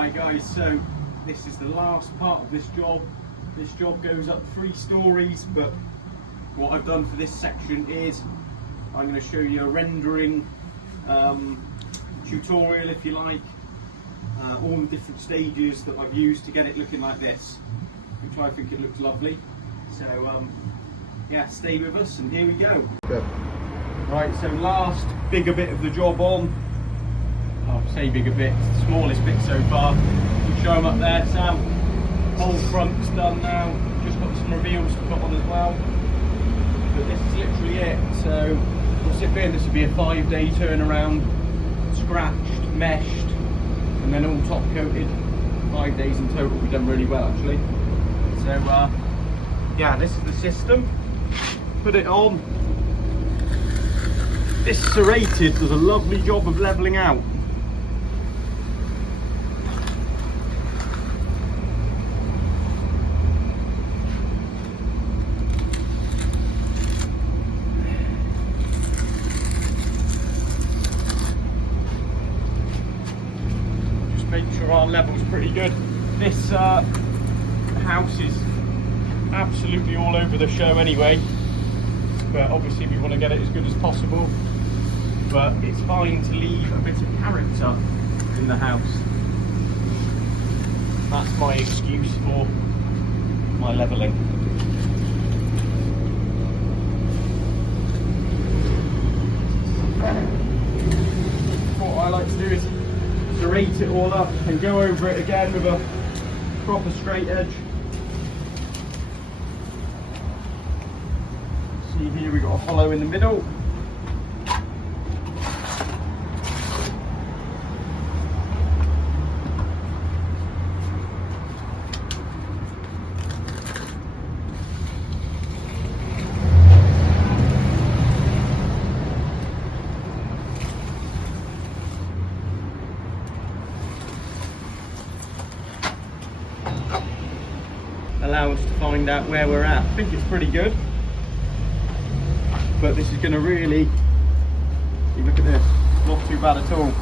Right guys, so this is the last part of this job. This job goes up 3 stories, but what I've done for this section is I'm going to show you a rendering tutorial, if you like, all the different stages that I've used to get it looking like this, which I think it looks lovely. So yeah, stay with us and here we go. Good. Right, so last bigger bit of the job on. I'll say bigger bit, smallest bit so far. We'll show them up there, Sam. Whole front's done now. Just got some reveals to put on as well. But this is literally it. So we'll sit there, this will be a 5-day turnaround. Scratched, meshed, and then all top coated. 5 days in total. We've done really well actually. So yeah, this is the system. Put it on. This serrated does a lovely job of levelling out. Just make sure our level's pretty good. This house is absolutely all over the show anyway, but obviously we want to get it as good as possible. But it's fine to leave a bit of character in the house. That's my excuse for my levelling. What I like to do is serrate it all up and go over it again with a proper straight edge. See here, we've got a hollow in the middle. Allow us to find out where we're at. I think it's pretty good, but this is going to really, you look at this, not too bad at all.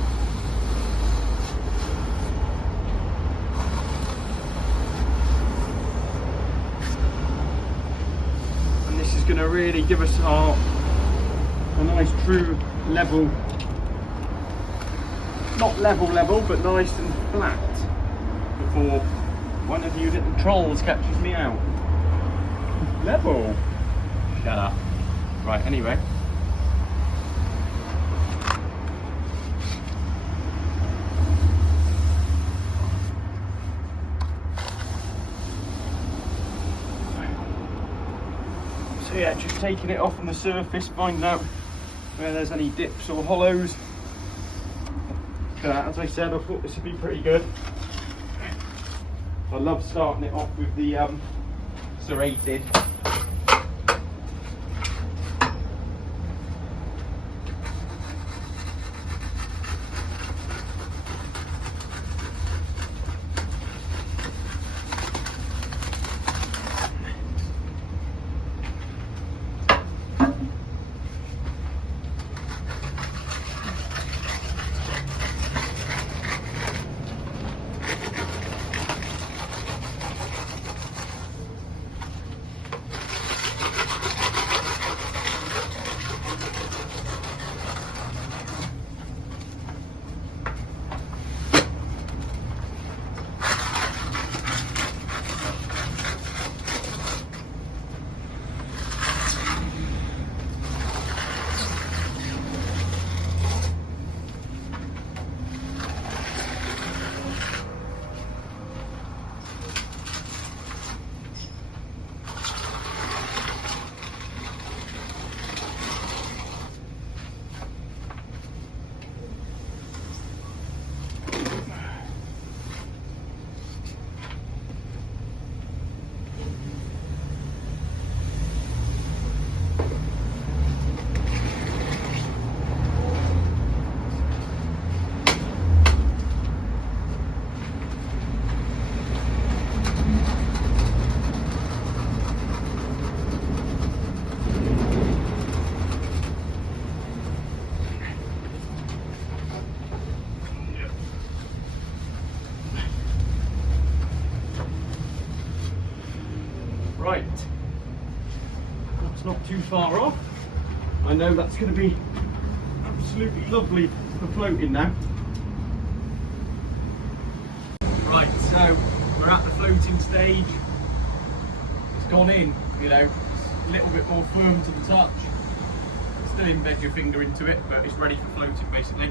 And this is going to really give us a nice true level, not level, but nice and flat before one of you little trolls catches me out. Level. Shut up. Right, anyway. So yeah, just taking it off on the surface, finding out where there's any dips or hollows. But as I said, I thought this would be pretty good. I love starting it off with the serrated. Right, that's not too far off. I know that's going to be absolutely lovely for floating now. Right, so we're at the floating stage. It's gone in, you know, a little bit more firm to the touch. Still embed your finger into it, but it's ready for floating basically.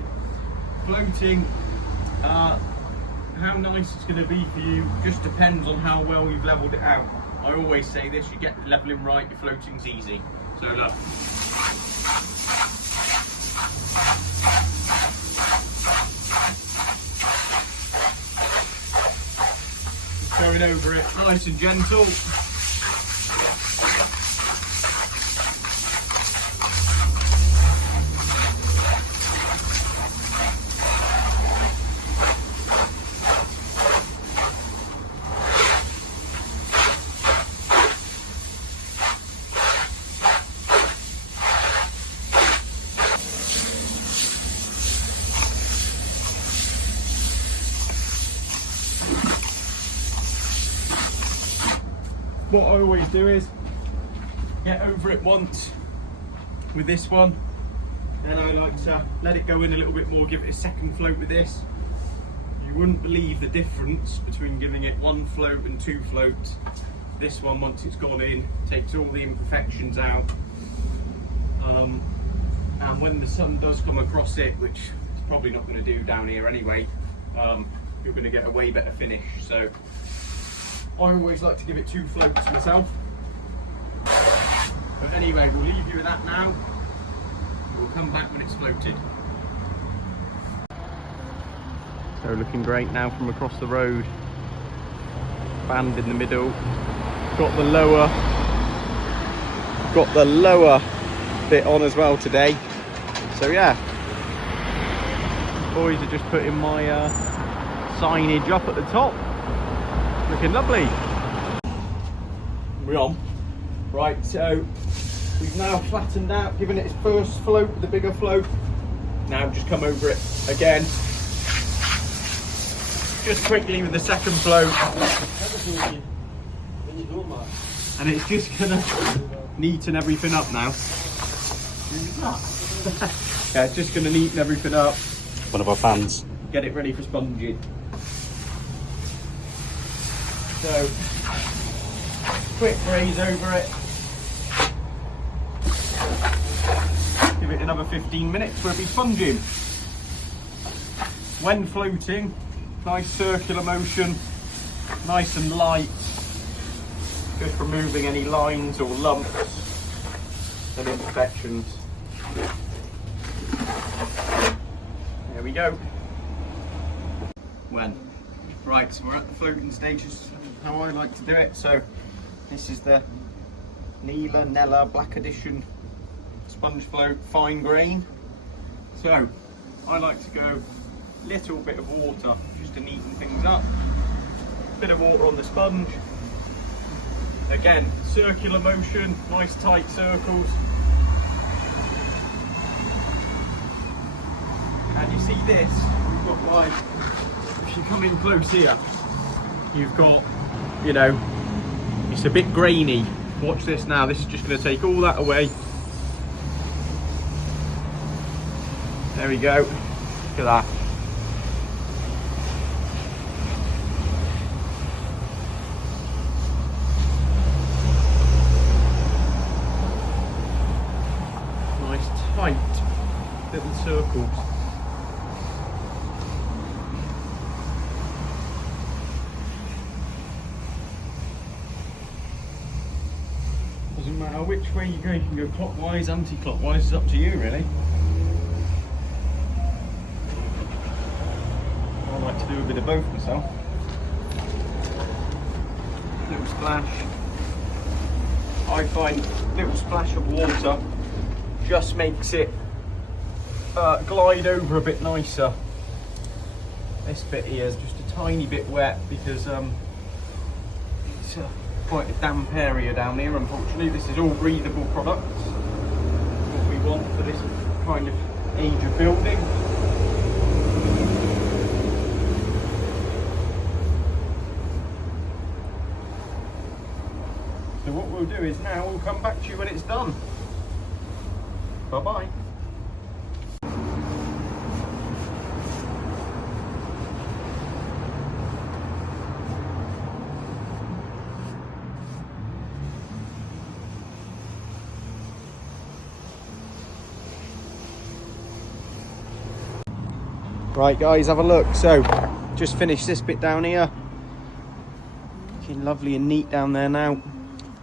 Floating, how nice it's going to be for you just depends on how well you've levelled it out. I always say this, you get levelling right, your floating's easy. So look. Just going over it nice and gentle. What I always do is get over it once with this one, then I like to let it go in a little bit more, give it a second float with this. You wouldn't believe the difference between giving it one float and two floats. This one, once it's gone in, takes all the imperfections out, and when the sun does come across it, which it's probably not going to do down here anyway, you're going to get a way better finish. So I always like to give it two floats myself. But anyway, we'll leave you with that now. We'll come back when it's floated. So looking great now from across the road. Band in the middle. Got the lower bit on as well today. So yeah, boys are just putting my signage up at the top. Looking lovely. We're on. Right, so we've now flattened out, given it its first float with the bigger float. Now just come over it again. Just quickly with the second float. And it's just gonna neaten everything up now. Yeah, it's just gonna neaten everything up. One of our fans. Get it ready for sponging. So, quick graze over it. Give it another 15 minutes, we'll be sponging. When floating, nice circular motion, nice and light. Just removing any lines or lumps and imperfections. There we go. When? Right, so we're at the floating stages, how I like to do it. So this is the Nella Black Edition sponge float fine grain. So I like to go a little bit of water just to neaten things up. Bit of water on the sponge. Again, circular motion, nice tight circles. And you see this, we've got like, if you come in close here, you've got, you know, it's a bit grainy. Watch this now, this is just going to take all that away. There we go, look at that. Nice tight little circles. Doesn't matter which way you go, you can go clockwise, anti-clockwise, it's up to you really. I like to do a bit of both myself. Little splash. I find little splash of water just makes it glide over a bit nicer. This bit here is just a tiny bit wet because it's quite a damp area down here. Unfortunately, this is all breathable products. What we want for this kind of age of building. So what we'll do is now we'll come back to you when it's done. Bye bye. Right guys, have a look. So just finished this bit down here. Looking lovely and neat down there now.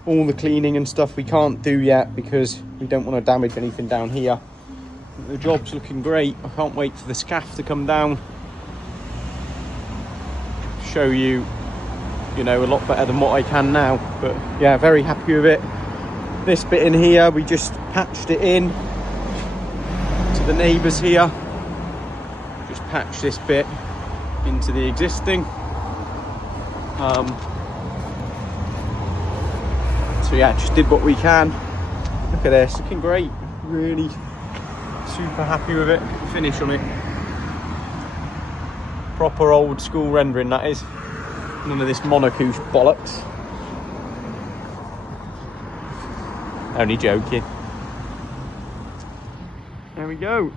All the cleaning and stuff we can't do yet because we don't want to damage anything down here. But the job's looking great. I can't wait for the scaff to come down. Show you, you know, a lot better than what I can now. But yeah, very happy with it. This bit in here, we just patched it in to the neighbours here. Just patch this bit into the existing. So yeah, just did what we can. Look at this, looking great. Really super happy with it. Finish on it. Proper old school rendering, that is. None of this monocouche bollocks. Only joking. There we go.